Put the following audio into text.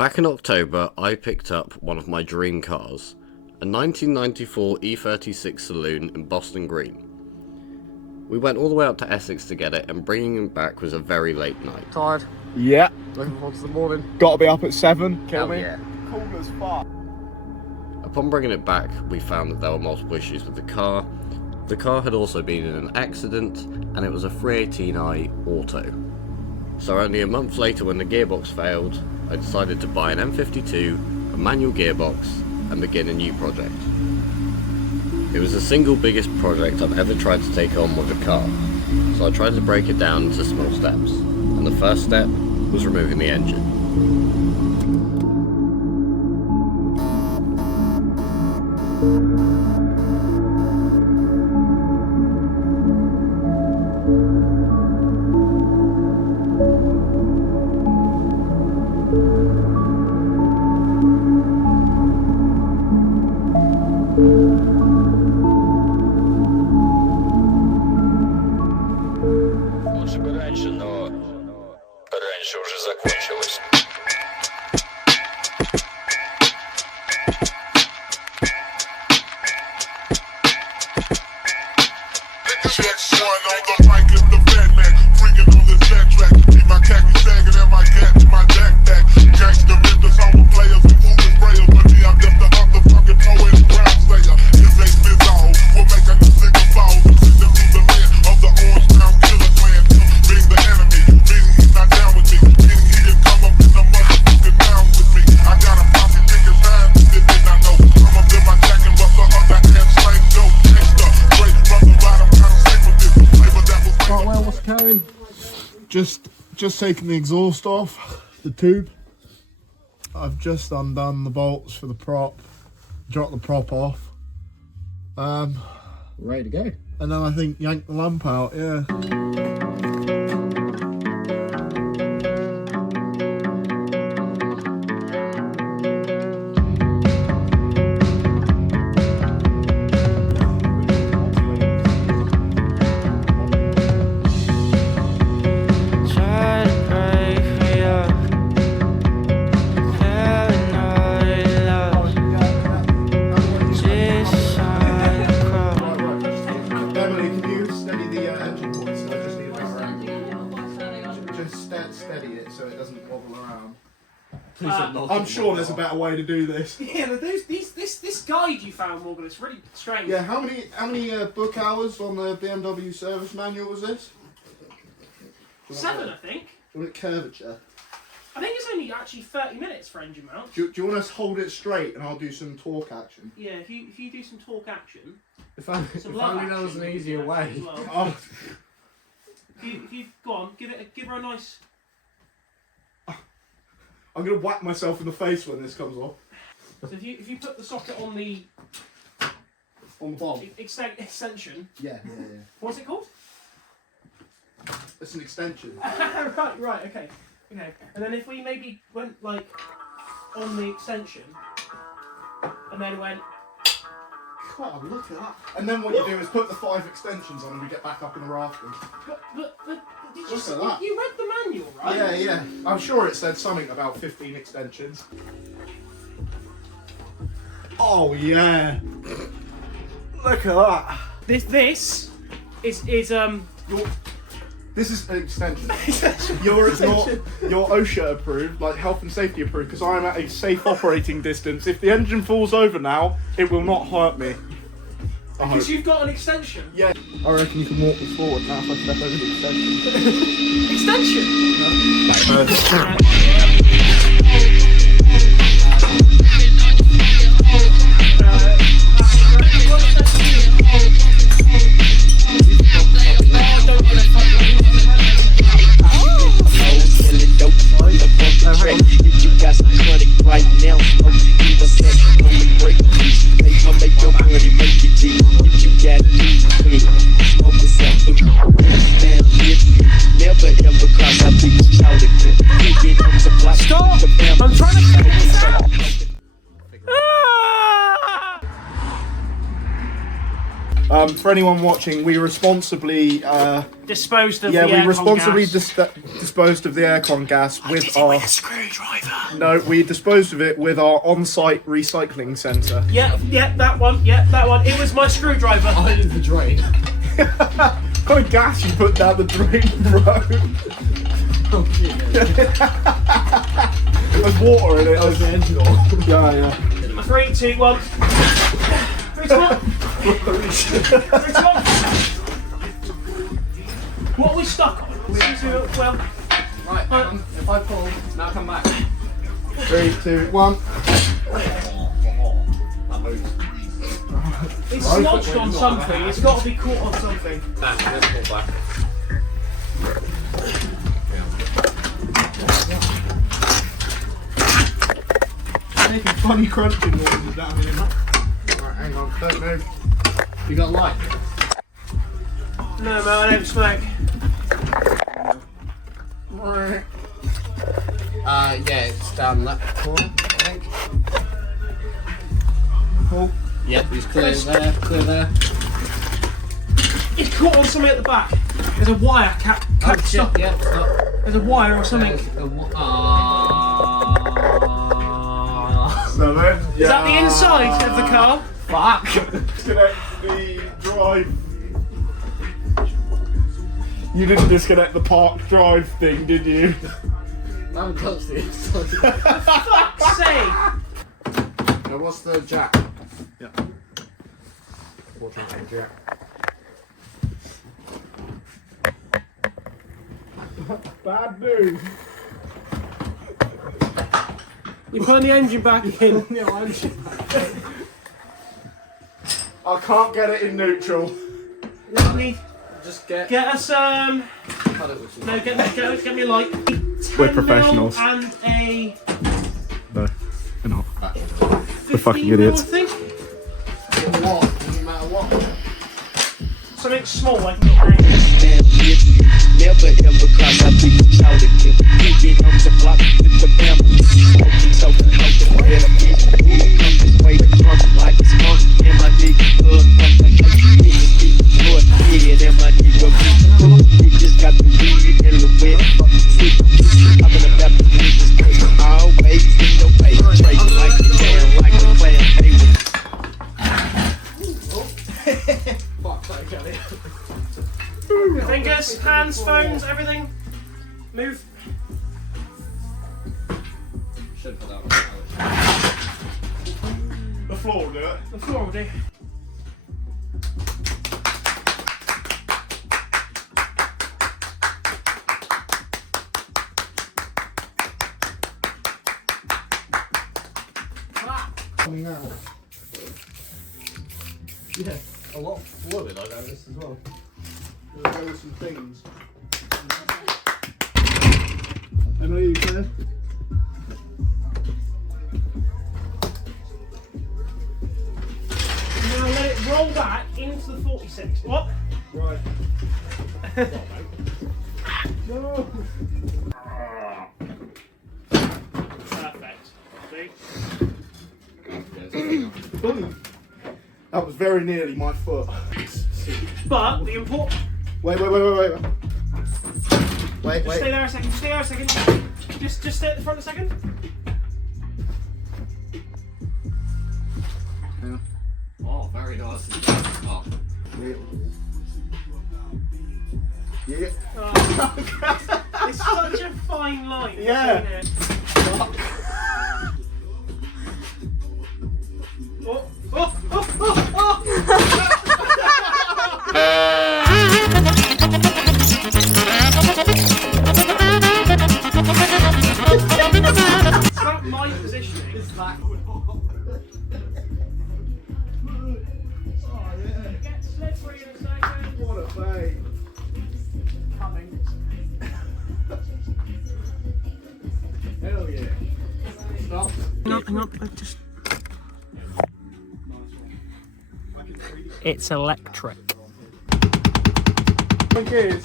Back in October, I picked up one of my dream cars, a 1994 E36 saloon in Boston Green. We went all the way up to Essex to get it, and bringing it back was a very late night. Tired? Yeah. Looking forward to the morning. Got to be up at 7. Kill me. Yeah. Cool as fuck. Upon bringing it back, we found that there were multiple issues with the car. The car had also been in an accident, and it was a 318i auto. So only a month later, when the gearbox failed, I decided to buy an M52, a manual gearbox, and begin a new project. It was the single biggest project I've ever tried to take on with a car, so I tried to break it down into small steps, and the first step was removing the engine. Лучше бы раньше, но раньше уже закончилось. Just taking the exhaust off the tube. I've just undone the bolts for the prop, dropped the prop off. Ready to go. And then I think yank the lamp out, yeah. Steady it so it doesn't wobble around. I'm sure there's a better way to do this. Yeah, this guide you found, Morgan, it's really strange. Yeah, how many book hours on the BMW service manual was this? 7, I think. Do you want it curvature? I think it's only actually 30 minutes for engine mount. Do you want us to hold it straight and I'll do some torque action? Yeah, if you do some torque action. If only there was an easier way. Well. Oh. If you go on, give her a nice. I'm gonna whack myself in the face when this comes off. So if you put the socket on the bomb. Extension. Yeah. What's it called? It's an extension. right, okay. And then if we maybe went like on the extension, and then went. God, look at that. And then what you do is put the 5 extensions on and we get back up in the rafters. But did you Look see, at that. you read the manual, right? Yeah. I'm sure it said something about 15 extensions. Oh yeah. Look at that. This is This is an extension. You're OSHA approved, like health and safety approved, because I am at a safe operating distance. If the engine falls over now, it will not hurt me. Because you've got an extension. Yeah. I reckon you can walk me forward now if I step over the extension. Never ever cross our people, shout it. For anyone watching, we responsibly Disposed of yeah, the we aircon responsibly gas. disposed of the aircon gas with our a screwdriver. no, we disposed of it with our on-site recycling centre. Yeah, that one. Yeah, that one. It was my screwdriver. I did the drain. What kind of gas you put down the drain, bro? Oh shit. There's water in it. That was the engine oil. Yeah. 3, 2, 1. 3, 2, 1. 3, 2, 1. What are we stuck on? Well, Right, if I pull, now come back. 3, 2, 1. That moves. it's lodged on something. It's got to be caught on something. Nah, let's pull back. Making funny crunching noises down here. Right, hang on, don't move. You got light? No, man, I don't smoke. Yeah, it's down that corner, I think. Cool. Yep, he's clear there, clear there. It's caught on something at the back. There's a wire cap. Oh shit, Stop. yeah, stop. There's a wire or something. So then, Is that the inside of the car? Fuck! disconnect the drive. You didn't disconnect the park drive thing, did you? I haven't touched the inside. Fuck's sake! Now what's the jack? Yeah. What's that jack? Bad news. You're putting the engine back in. I can't get it in neutral. Lovely. Just get Get us cut it with some. no, get me a light. We're 10 professionals. mil and a No, we're not. 15 fucking mil, idiots. I think. What? Doesn't matter what. Something small I can get angry. Never ever cross our people shout at him. Get on the block with the family. Smoking so out the way of me. Come this way, drunk like a skunk. And my nigga good, I'm like, good. Yeah, and my nigga good. He just got the weed in the wet. I'm gonna bet the niggas always in the way. Straight like the damn, like a clam favorite. Fuck, that got it. Fingers, hands, phones, everything. Move. Should put that one. The floor will do it. The floor will do. Yeah, a lot of fluid I noticed as well. There were some things. I know you can. Now let it roll back into the 46. What? Right. No. Perfect. See? That was very nearly my foot. But the important. Wait. Just stay there a second. Stay there a second. Just stay at the front a second. Oh, very nice. Oh. Yeah. Oh. It's such a fine line. Yeah. Isn't it? Oh. It's about my positioning. It's back. Get slippery in a second. What a fade. Coming. Hell yeah. Stop. No, just. It's electric. Gears.